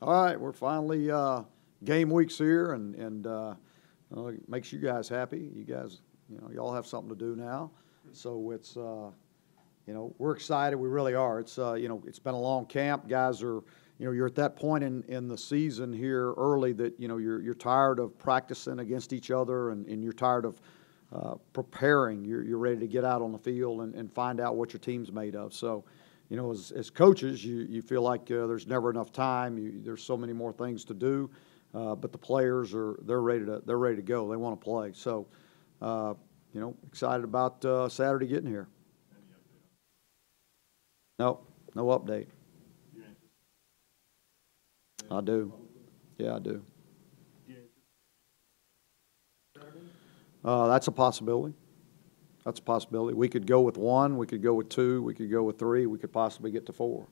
All right, we're finally game weeks here, and it makes you guys happy. You guys, y'all have something to do now, so it's we're excited. We really are. It's it's been a long camp. Guys are you're at that point in the season here early that you're tired of practicing against each other, and you're tired of preparing. You're ready to get out on the field and find out what your team's made of. So. As coaches, you feel like there's never enough time. There's so many more things to do, but the players they're ready to go. They want to play. So, excited about Saturday getting here. No, no update. I do. Yeah, I do. That's a possibility. That's a possibility. We could go with one, we could go with two, we could go with three, we could possibly get to four.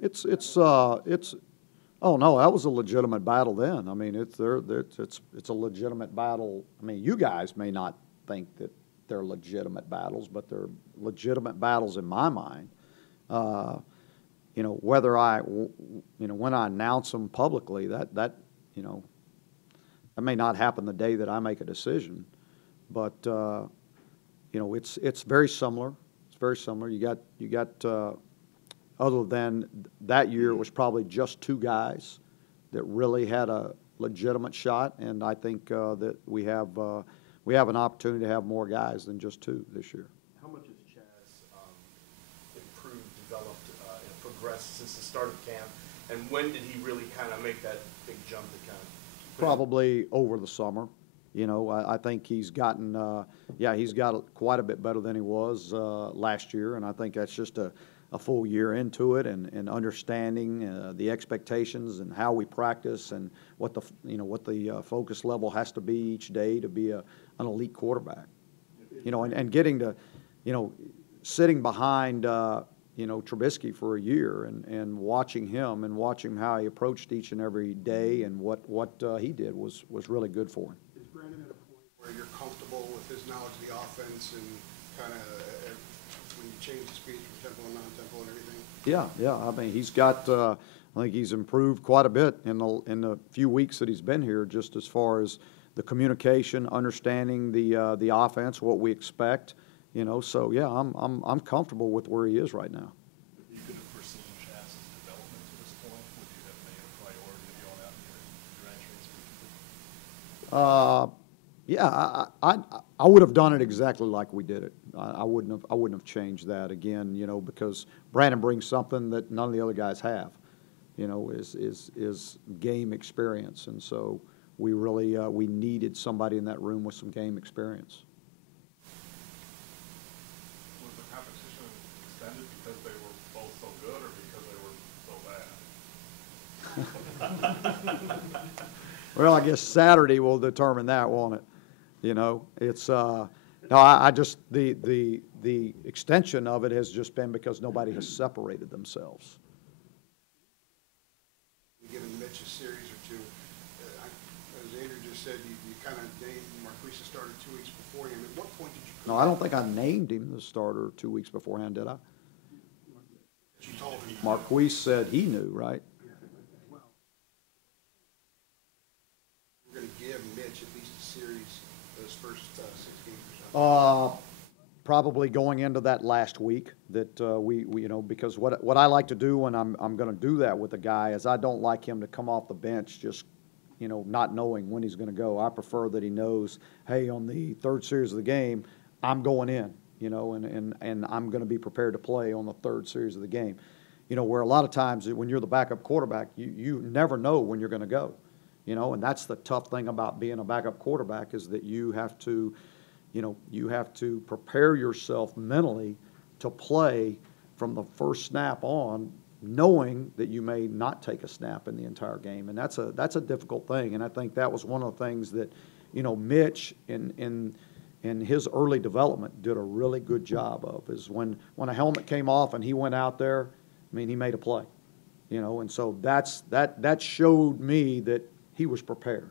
It's oh no, that was a legitimate battle then. I mean, it's a legitimate battle. I mean, you guys may not think that they're legitimate battles, but they're legitimate battles in my mind. Uh, whether when I announce them publicly, that may not happen the day that I make a decision, but it's very similar. It's very similar. You got other than that year, it was probably just two guys that really had a legitimate shot, and I think that we have an opportunity to have more guys than just two this year. How much has Chaz improved, developed, and progressed since the start of camp? And when did he really kind of make that big jump that kind of Probably over the summer. I think he's gotten, he's got quite a bit better than he was last year, and I think that's just a full year into it and understanding the expectations and how we practice and what the focus level has to be each day to be an elite quarterback. And getting to, sitting behind, Trubisky for a year and watching him and watching how he approached each and every day and what he did was really good for him. Is Brandon at a point where you're comfortable with his knowledge of the offense and kind of when you change the speech from tempo and non-tempo and everything? Yeah. I mean, he's got. I think he's improved quite a bit in the few weeks that he's been here, just as far as the communication, understanding the offense, what we expect. So yeah, I'm comfortable with where he is right now. If you could have foreseen Chaz's development to this point, would you have made a priority of going out and your Yeah, I would have done it exactly like we did it. I wouldn't have changed that again. Because Brandon brings something that none of the other guys have. Is game experience, and so we really we needed somebody in that room with some game experience. Was the competition extended because they were both so good, or because they were so bad? Well, I guess Saturday will determine that, won't it? It's no. I just the extension of it has just been because nobody has separated themselves. Given Mitch a series or two, as Andrew just said, you kind of named Marquise a starter 2 weeks before him. At what point did you? No, I don't think I named him the starter 2 weeks beforehand, did I? You told him. Marquise said he knew, right? Well, we're going to give Mitch at least a series those first 6 games or so. Probably going into that last week that we because what I like to do when I'm going to do that with a guy is I don't like him to come off the bench just not knowing when he's going to go. I prefer that he knows, hey, on the third series of the game, I'm going in, and I'm going to be prepared to play on the third series of the game. Where a lot of times when you're the backup quarterback, you never know when you're going to go, and that's the tough thing about being a backup quarterback is that you have to prepare yourself mentally to play from the first snap on, knowing that you may not take a snap in the entire game, and that's a difficult thing. And I think that was one of the things that, Mitch in his early development did a really good job of is when a helmet came off and he went out there, I mean, he made a play. you know, and so that showed me that he was prepared.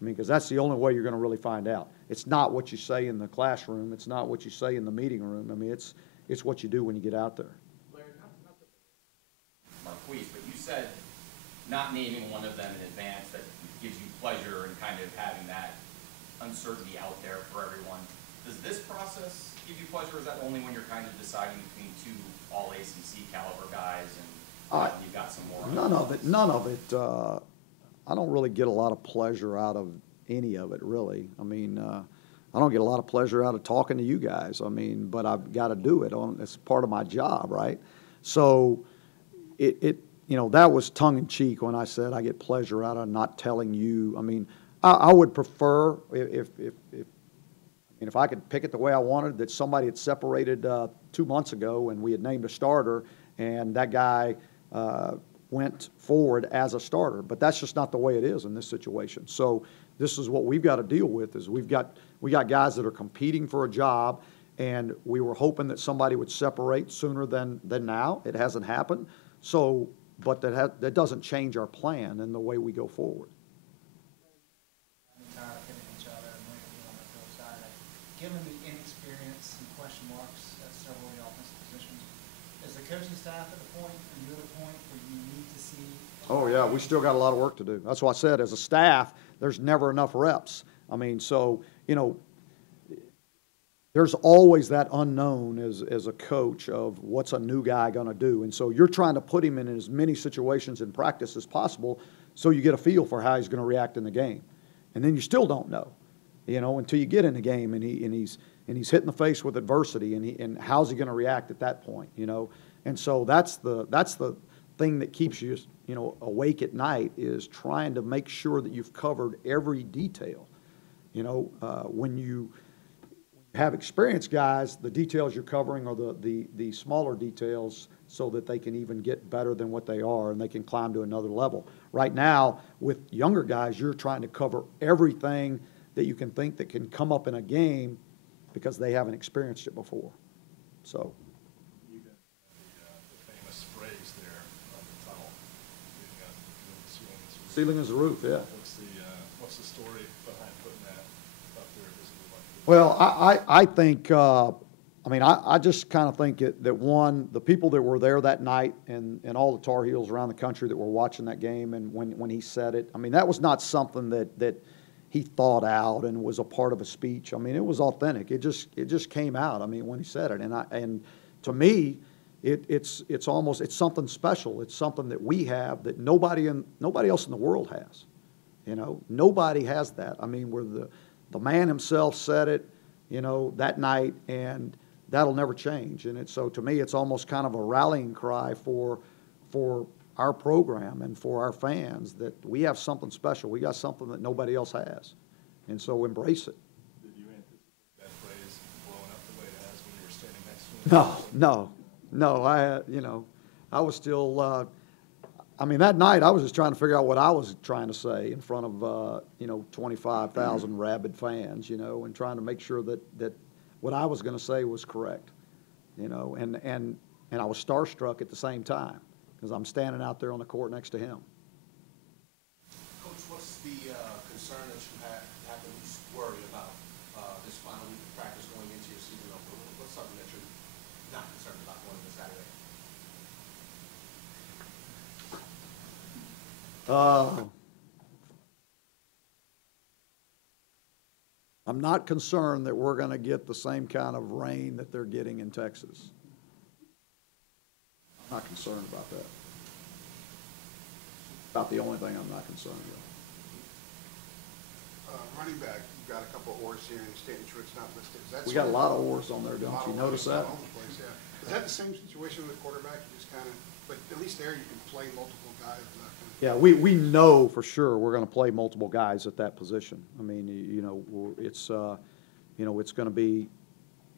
I mean, because that's the only way you're going to really find out. It's not what you say in the classroom. It's not what you say in the meeting room. I mean, it's what you do when you get out there. Larry, not Marquise, but you said not naming one of them in advance that gives you pleasure in kind of having that uncertainty out there for everyone. Does this process give you pleasure, or is that only when you're kind of deciding between two all ACC caliber guys and you've got some more? None of it. I don't really get a lot of pleasure out of any of it, really. I mean, I don't get a lot of pleasure out of talking to you guys. I mean, but I've got to do it. It's part of my job, right? So you know, that was tongue in cheek when I said I get pleasure out of not telling you. I mean, I would prefer if I could pick it the way I wanted, that somebody had separated 2 months ago and we had named a starter and that guy went forward as a starter. But that's just not the way it is in this situation. So this is what we've got to deal with, is we got guys that are competing for a job, and we were hoping that somebody would separate sooner than now. It hasn't happened. So, but that doesn't change our plan and the way we go forward. Given the inexperience and question marks at several of the offensive positions, is the coaching staff at the point, and you're at the point where you need to see? Oh, yeah, we still got a lot of work to do. That's why I said, as a staff, there's never enough reps. I mean, so, you know, there's always that unknown as a coach of what's a new guy going to do. And so you're trying to put him in as many situations in practice as possible so you get a feel for how he's going to react in the game. And then you still don't know, you know, until you get in the game and he's hit in the face with adversity, and how's he going to react at that point, you know? And so that's the thing that keeps you, you know, awake at night, is trying to make sure that you've covered every detail. You know, when you have experienced guys, the details you're covering are the smaller details, so that they can even get better than what they are and they can climb to another level. Right now, with younger guys, you're trying to cover everything that you can think that can come up in a game, because they haven't experienced it before. So. You got the famous phrase there on the tunnel. The ceiling is the roof. Ceiling is the roof, yeah. What's the story behind putting that up there? Well, I think, I mean, I just kind of think that one, the people that were there that night and all the Tar Heels around the country that were watching that game, and when he said it, I mean, that was not something that he thought out and was a part of a speech. I mean, it was authentic. It just came out. I mean, when he said it, and to me, it's something special. It's something that we have that nobody else in the world has. You know, nobody has that. I mean, where the man himself said it, you know, that night, and that'll never change. And so to me, it's almost kind of a rallying cry for our program and for our fans, that we have something special. We got something that nobody else has. And so embrace it. Did you anticipate that phrase blowing up the way it has when you were standing next to him? No. I was still, I mean, that night I was just trying to figure out what I was trying to say in front of, 25,000 rabid fans, you know, and trying to make sure that what I was going to say was correct, you know, and I was starstruck at the same time, because I'm standing out there on the court next to him. Coach, what's the concern that you have to least worry about this final week of practice going into your season opener? What's something that you're not concerned about going into Saturday? I'm not concerned that we're going to get the same kind of rain that they're getting in Texas. I'm not concerned about that. About the only thing I'm not concerned about. Running back, you've got a couple of oars here, and stating sure it's not listed. Is that We got a lot of oars on there, don't you notice that? All over the place, yeah. Is that the same situation with the quarterback? You just kind of, but at least there you can play multiple guys. Yeah, we know for sure we're going to play multiple guys at that position. I mean, it's going to be,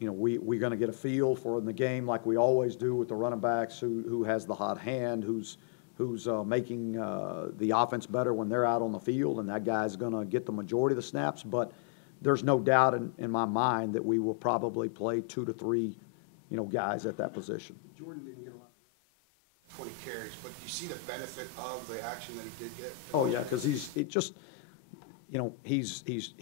we're going to get a feel for in the game, like we always do with the running backs, who has the hot hand, who's making the offense better when they're out on the field, and that guy's going to get the majority of the snaps. But there's no doubt in my mind that we will probably play 2 to 3, guys at that position. Jordan didn't get a lot of 20 carries, but you you see the benefit of the action that he did get? Oh, yeah, because he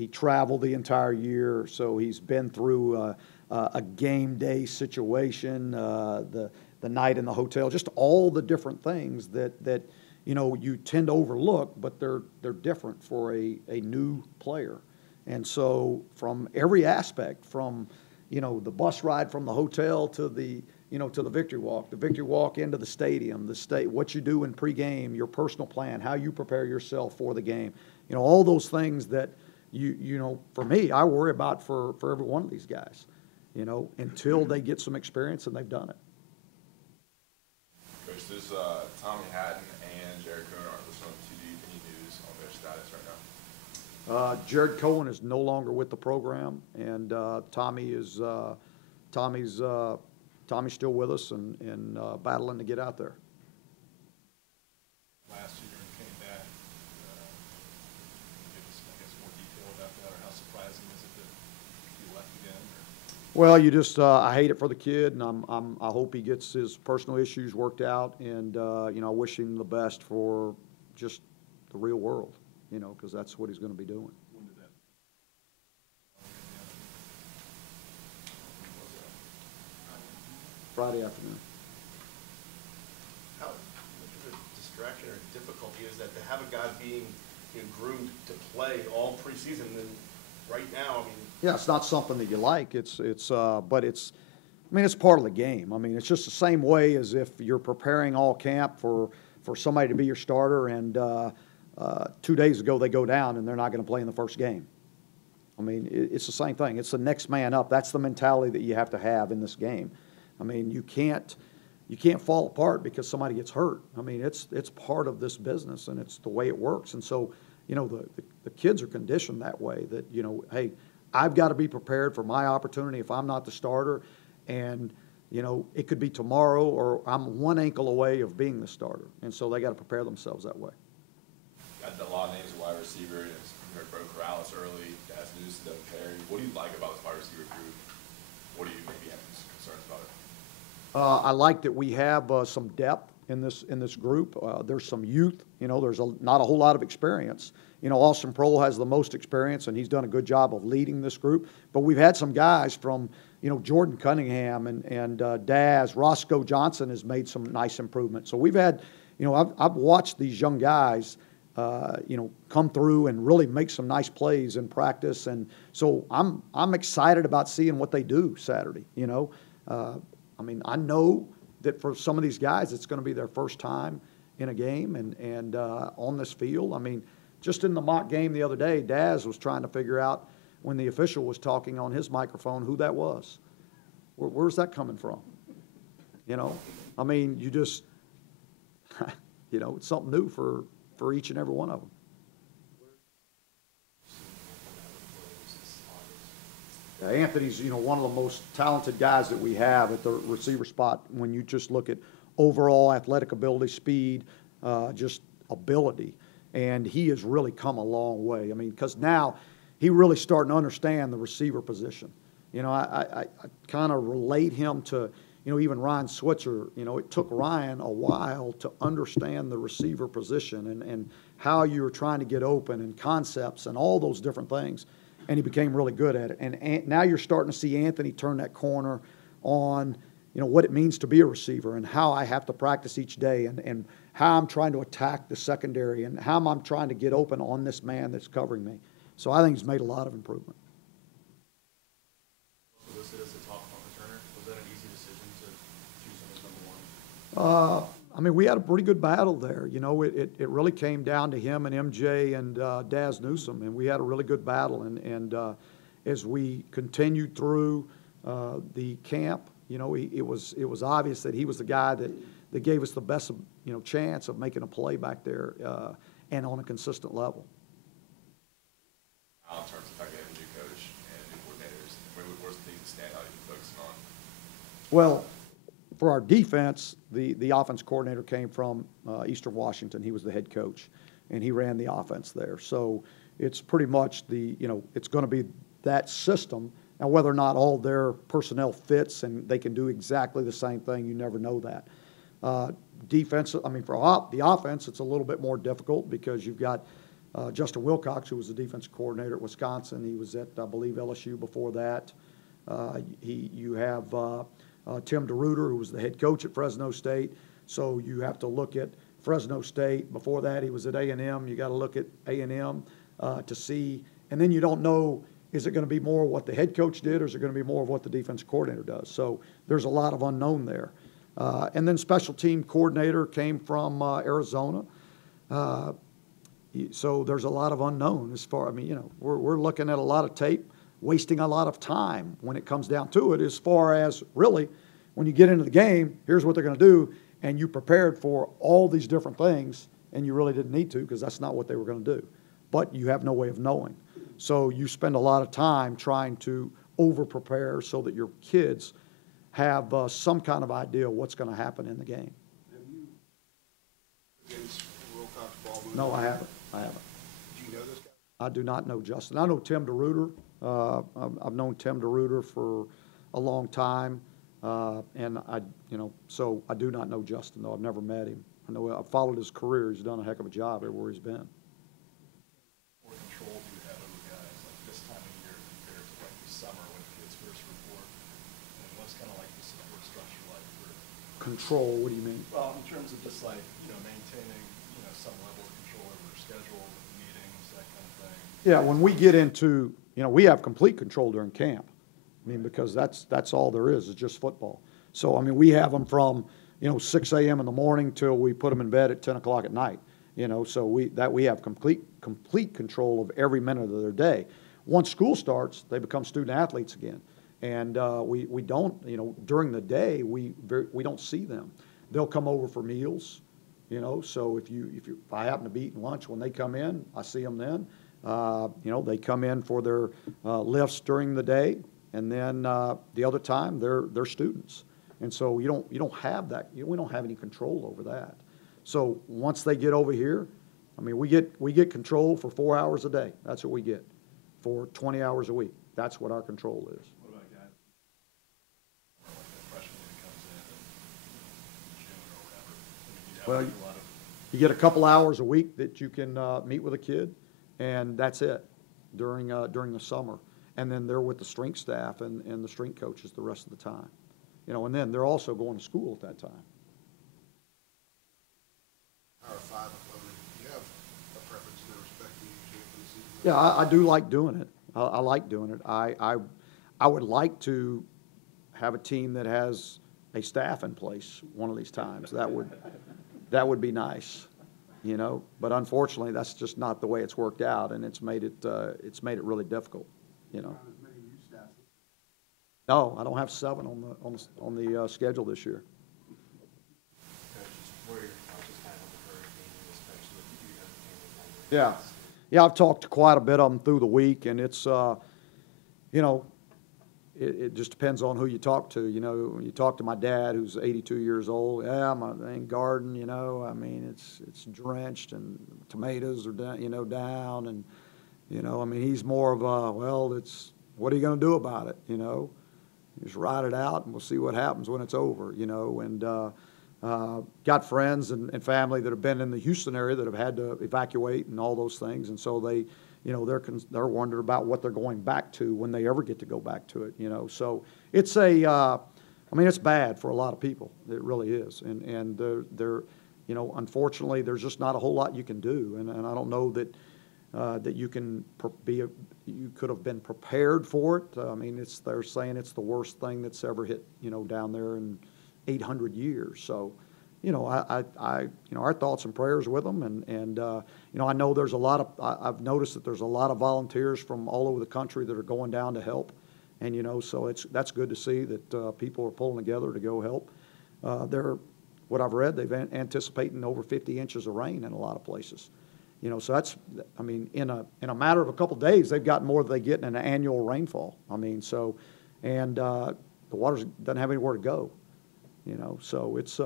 traveled the entire year, so he's been through a game day situation, the night in the hotel, just all the different things that you tend to overlook, but they're different for a new player. And so from every aspect, from the bus ride from the hotel to the victory walk into the stadium, what you do in pregame, your personal plan, how you prepare yourself for the game, all those things that for me, I worry about for every one of these guys, until they get some experience and they've done it. Coach, there's Tommy Hatton and Jared Cohen aren't listed on TV. Any news on their status right now? Jared Cohen is no longer with the program, and Tommy's still with us and battling to get out there. Last year and came back. Give us, I guess, more detail about that, or how surprising is it that he left again? Well, I hate it for the kid, and I hope he gets his personal issues worked out, and I wish him the best for just the real world, because that's what he's going to be doing. When did that? Friday afternoon. How much of a distraction or difficulty is that to have a guy being groomed to play all preseason, and then right now, Yeah, it's not something that you like. But it's part of the game. It's just the same way as if you're preparing all camp for somebody to be your starter, and 2 days ago they go down and they're not going to play in the first game. It's the same thing. It's the next man up. That's the mentality that you have to have in this game. You can't fall apart because somebody gets hurt. It's part of this business, and it's the way it works. And so, the kids are conditioned that way, that, hey, I've got to be prepared for my opportunity if I'm not the starter. And, it could be tomorrow, or I'm one ankle away of being the starter. And so they got to prepare themselves that way. Got a lot of names of wide receiver. You heard Bro Corrales early, Daz Newsome, Devin Perry. What do you like about this wide receiver group? What do you maybe have concerns about it? I like that we have some depth in this group. There's some youth. There's not a whole lot of experience. Austin Prohl has the most experience, and he's done a good job of leading this group. But we've had some guys from, Jordan Cunningham and Daz. Roscoe Johnson has made some nice improvements. So we've had, I've watched these young guys, come through and really make some nice plays in practice. And so I'm excited about seeing what they do Saturday. I know that for some of these guys, it's going to be their first time in a game and on this field. Just in the mock game the other day, Daz was trying to figure out, when the official was talking on his microphone, who that was. Where's that coming from? You just, it's something new for each and every one of them. Anthony's, one of the most talented guys that we have at the receiver spot when you just look at overall athletic ability, speed, just ability. And he has really come a long way. Because now he really starting to understand the receiver position. I kind of relate him to, even Ryan Switzer. It took Ryan a while to understand the receiver position and how you were trying to get open and concepts and all those different things. And he became really good at it. And now you're starting to see Anthony turn that corner on, what it means to be a receiver and how I have to practice each day and how I'm trying to attack the secondary and how I'm trying to get open on this man that's covering me. So I think he's made a lot of improvement. Also listed as a top punt returner. Was that an easy decision to choose him as number one? We had a pretty good battle there. It really came down to him and MJ and Daz Newsome, and we had a really good battle. And as we continued through the camp, it was obvious that he was the guy that gave us the best chance of making a play back there and on a consistent level. In terms of having a new coach and new coordinators, what's the things that stand out you're focusing on? Well, for our defense, the offense coordinator came from Eastern Washington. He was the head coach, and he ran the offense there. So it's pretty much it's going to be that system. Now, whether or not all their personnel fits and they can do exactly the same thing, you never know that. defensive, I mean, for the offense, it's a little bit more difficult because you've got Justin Wilcox, who was the defensive coordinator at Wisconsin. He was at, I believe, LSU before that. You have Tim DeRuyter, who was the head coach at Fresno State. So you have to look at Fresno State. Before that, he was at A&M. You got to look at A&M to see. And then you don't know, is it going to be more what the head coach did, or is it going to be more of what the defensive coordinator does? So there's a lot of unknown there. And then special team coordinator came from Arizona. So there's a lot of unknown as far, I mean, you know, we're looking at a lot of tape, wasting a lot of time when it comes down to it, as far as really when you get into the game, here's what they're going to do, and you prepared for all these different things, and you really didn't need to because that's not what they were going to do. But you have no way of knowing. So you spend a lot of time trying to over-prepare so that your kids have some kind of idea what's going to happen in the game. Have you against Wilcox Baldwin? No, I haven't. I haven't. Do you know this guy? I do not know Justin. I know Tim DeRuyter. I've known Tim DeRuyter for a long time, and so I do not know Justin, though. I've never met him. I know I've followed his career. He's done a heck of a job everywhere he's been. What control do you have over guys like this time of year compared to like the summer when kids first report? And what's kind of like the support structure like for? Control, what do you mean? Well, in terms of just like, maintaining, some level of control over schedule, meetings, that kind of thing. Yeah, when we get into, we have complete control during camp. I mean, because that's all there is just football. So, I mean, we have them from, 6 a.m. in the morning till we put them in bed at 10 o'clock at night. So we have complete control of every minute of their day. Once school starts, they become student athletes again. And we don't, during the day, we don't see them. They'll come over for meals, so if I happen to be eating lunch when they come in, I see them then. They come in for their lifts during the day, and then the other time they're students. And so you don't have that. We don't have any control over that. So once they get over here, I mean, we get control for 4 hours a day. That's what we get for 20 hours a week. That's what our control is. What about guys? Or like a freshman that comes in June or whatever. I mean, Well, like a lot of. You get a couple hours a week that you can meet with a kid, and that's it during the summer. And then they're with the strength staff and the strength coaches the rest of the time. And then they're also going to school at that time. Power 5 opponent. Do you have a preference in that respect to you for the season? Yeah, I do like doing it. I like doing it. I would like to have a team that has a staff in place one of these times. That would be nice, But unfortunately, that's just not the way it's worked out, and it's made it really difficult, No, I don't have 7 on the schedule this year. Yeah, I've talked to quite a bit of them through the week, and it's it just depends on who you talk to. When you talk to my dad, who's 82 years old, yeah, my garden, I mean, it's drenched, and tomatoes are down, down, and I mean, he's more of a, well, it's what are you going to do about it, Just ride it out, and we'll see what happens when it's over, and got friends and family that have been in the Houston area that have had to evacuate and all those things, and so they, they're wondering about what they're going back to when they ever get to go back to it, So it's it's bad for a lot of people. It really is, and they're unfortunately, there's just not a whole lot you can do, and I don't know that that you could have been prepared for it. I mean, they're saying it's the worst thing that's ever hit, down there in 800 years. So, our thoughts and prayers with them. And I know there's a lot of, I've noticed that there's a lot of volunteers from all over the country that are going down to help. And, so that's good to see that people are pulling together to go help. What I've read, they've anticipating over 50 inches of rain in a lot of places. So that's, I mean, in a matter of a couple of days, they've got more than they get in an annual rainfall. I mean, so, and the water doesn't have anywhere to go. So it's,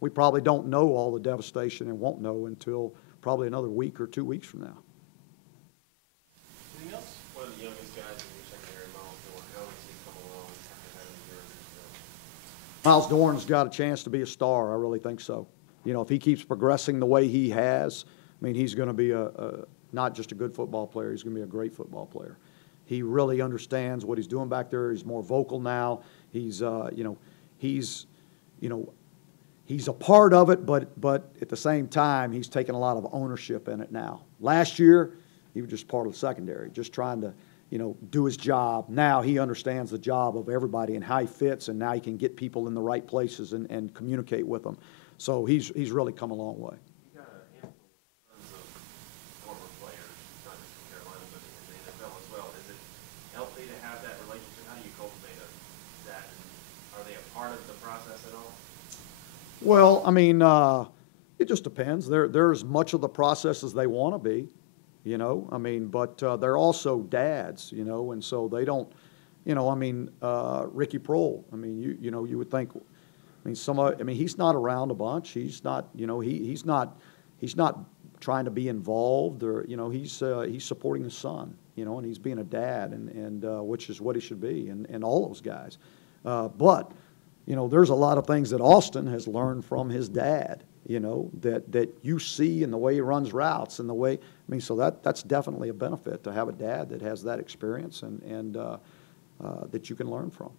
we probably don't know all the devastation and won't know until probably another week or 2 weeks from now. Anything else? One of the youngest guys in your secondary, how has he come along after having a year under his belt? Miles Dorn's got a chance to be a star. I really think so. You know, if he keeps progressing the way he has, I mean, he's going to be not just a good football player, he's going to be a great football player. He really understands what he's doing back there. He's more vocal now. He's he's a part of it, but at the same time, he's taking a lot of ownership in it now. Last year, he was just part of the secondary, just trying to, do his job. Now he understands the job of everybody and how he fits, and now he can get people in the right places and communicate with them. So he's really come a long way. You got a handful of former players, not just from Carolina, but in the NFL as well. Is it healthy to have that relationship? How do you cultivate that? And are they a part of the process at all? Well, I mean, it just depends. They're as much of the process as they want to be, I mean, but they're also dads, and so they don't, Ricky Prohl, I mean, you would think, he's not around a bunch. He's not, he's not trying to be involved, or he's supporting his son, and he's being a dad, and which is what he should be, and all those guys, but. There's a lot of things that Austin has learned from his dad, that you see in the way he runs routes and the way, so that's definitely a benefit to have a dad that has that experience and that you can learn from.